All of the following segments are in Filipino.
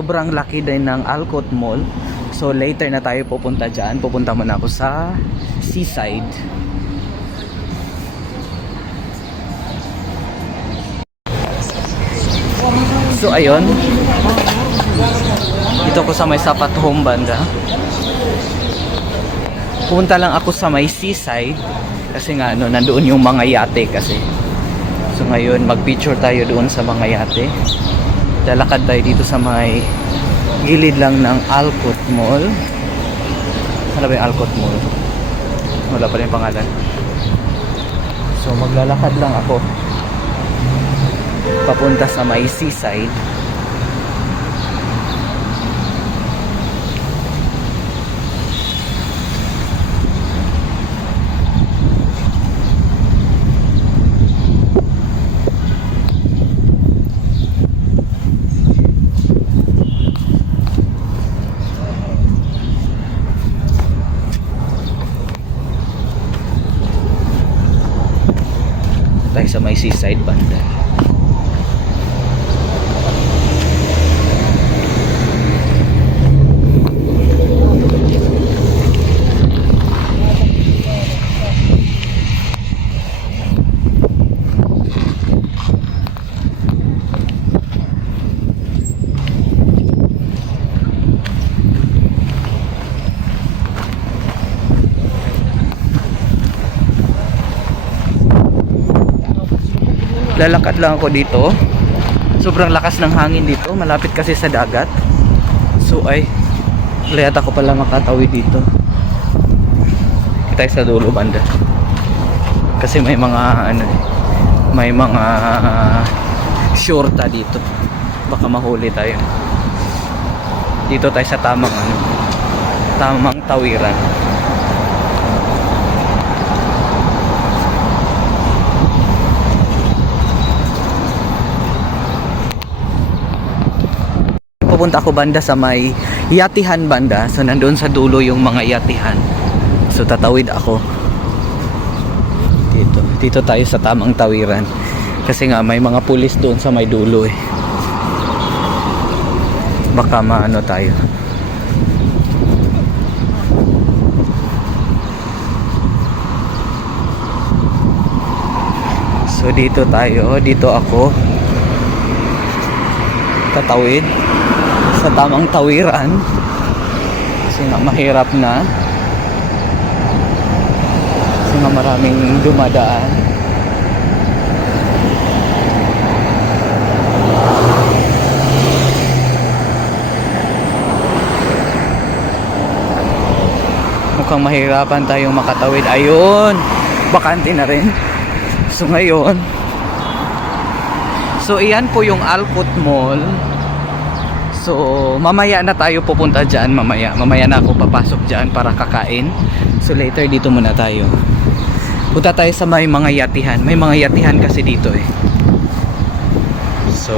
sobrang laki din ng Alcott Mall. So later na tayo pupunta dyan. Pupunta muna ako sa seaside. So ayun, dito ko sa may Sapat Home banda. Pupunta lang ako sa may seaside kasi nga ano, nandoon yung mga yate kasi. So ngayon mag-picture tayo doon sa mga yate. Lalakad tayo dito sa may gilid lang ng Alcott Mall. Ano ba yung Alcott Mall? Wala pa rin pangalan. So maglalakad lang ako papunta sa may seaside. Tayo sa may seaside banda. Lalakad lang ako dito. Sobrang lakas ng hangin dito. Malapit kasi sa dagat. So ay layat ako pala makatawid dito. Kita sa dulo banda. Kasi may mga ano, may mga shorta dito. Baka mahuli tayo. Dito tayo sa tamang ano, tamang tawiran. Pupunta ako banda sa may yatihan banda. So nandoon sa dulo yung mga yatihan. So tatawid ako dito tayo sa tamang tawiran kasi nga may mga pulis doon sa may dulo eh. Baka maano tayo. So dito tayo, dito ako tatawid sa tamang tawiran kasi nga mahirap na kasi nga maraming dumadaan. Mukhang mahirapan tayong makatawid. Ayun, bakante na rin. So ngayon, so iyan po yung Alcott Mall. So mamaya na tayo pupunta dyan. Mamaya na ako papasok dyan para kakain. So later dito muna tayo. Punta tayo sa may mga yatihan. May mga yatihan kasi dito eh. So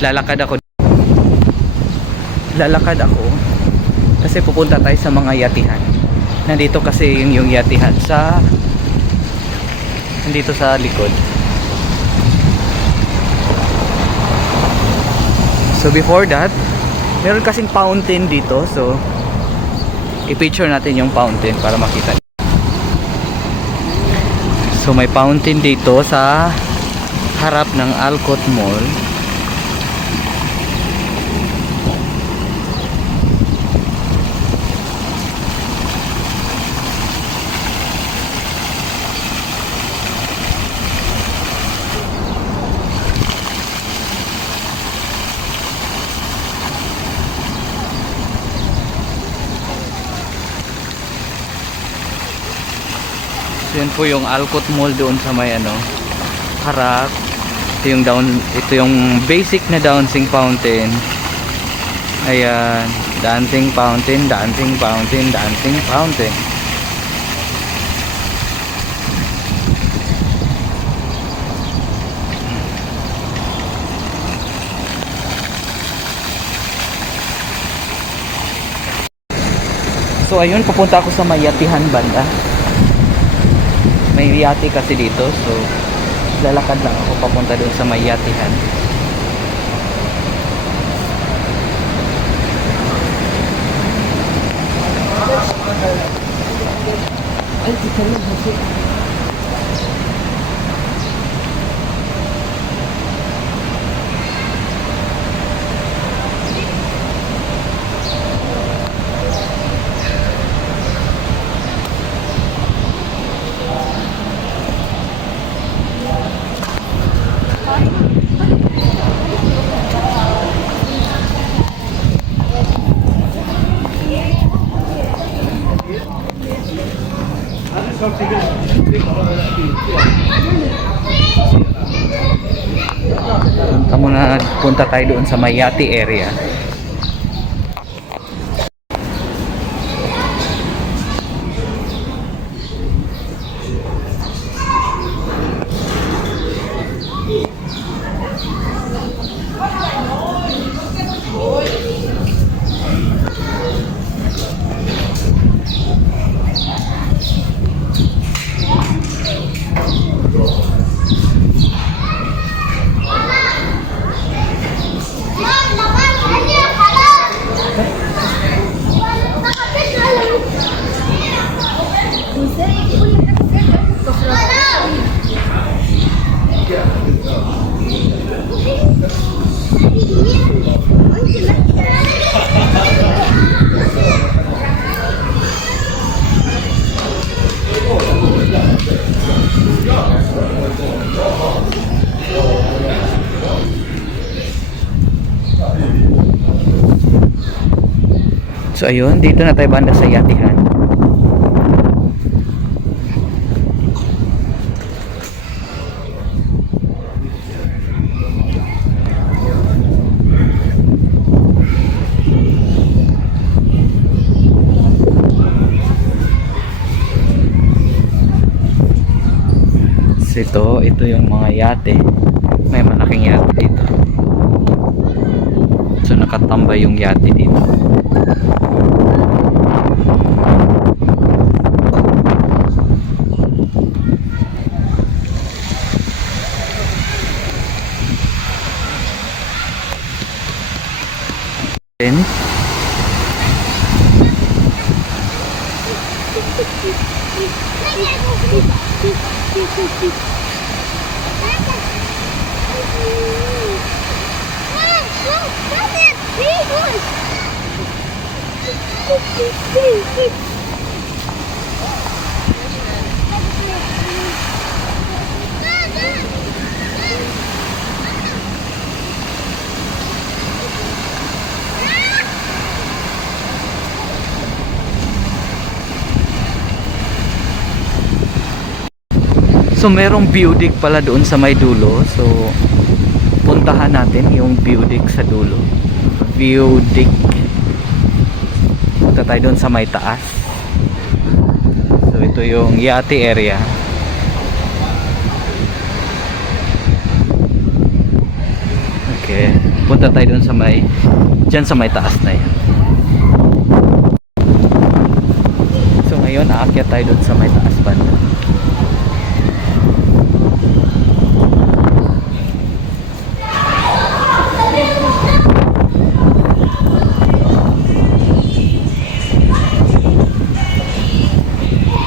lalakad ako kasi pupunta tayo sa mga yatihan. Nandito kasi yung yatihan sa nandito sa likod. So before that, meron kasing fountain dito. So i-picture natin yung fountain para makita. So may fountain dito sa harap ng Alcott Mall. So yun po yung Alcott Mall doon sa may ano, harap. Ito yung basic na dancing fountain. Ayan, dancing fountain, dancing fountain, dancing fountain. So ayun, pupunta ako sa Mayatihan banda. May yate kasi dito, so lalakad lang ako papunta doon sa Mayatihan. Punta tayo doon sa Mayati area. So ayun, dito na tayo banda sa Yatihan. So ito yung mga yate. May malaking yate dito. So nakatambay yung yate dito. Then so merong view deck pala doon sa may dulo. So puntahan natin yung view deck sa dulo. View deck. Punta tayo doon sa may taas. So ito yung Yati area. Okay, punta tayo doon sa may dyan sa may taas na yan. So ngayon aakyat tayo doon sa may taas banda.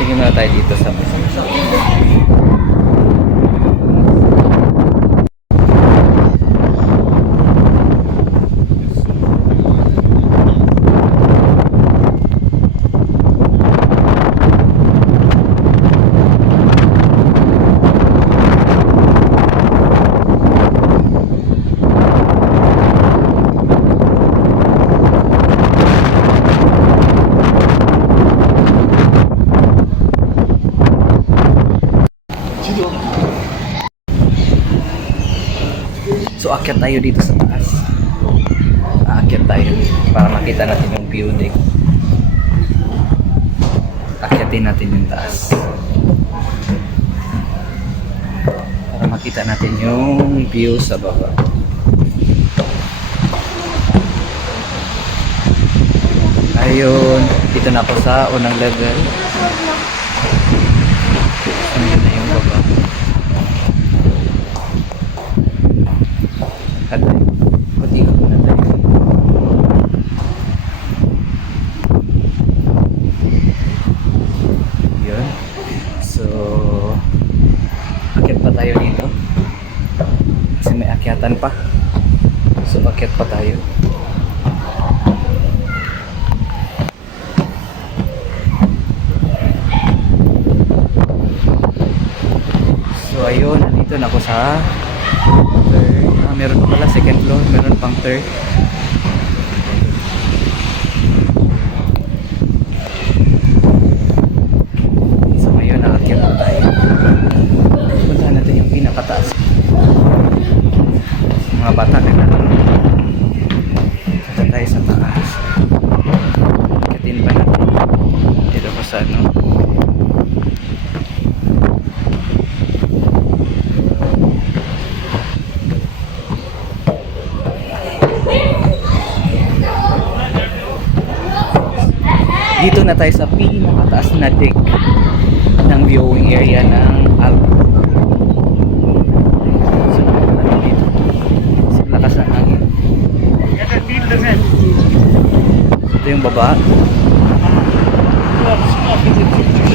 Tingin muna tayo dito sa may So akyat tayo dito sa taas. Aakyat tayo para makita natin yung view deck. Akyatin natin yung taas. Para makita natin yung view sa baba. Ayun, dito na ako sa unang level. Ayun na yung baba. At patikot muna tayo. Yun. akyatan pa. So akyat pa tayo. So ayun, nandito na ako sa third. Meron pa pala second floor, meron pang third. So ngayon, nakakyat na tayo. Puntahan natin yung pinakataas. Mga bata naglalaro. Punta tayo sa taas. Akyatin pa natin. Dito ko sa ano. Dito na tayo sa pinakataas na deck ng viewing area ng Alco. So napunta natin dito sa lakas ng hangin. Ito yung baba.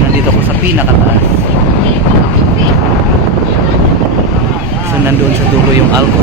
Nandito ko sa pinakataas. So nandoon sa dulo yung Alco.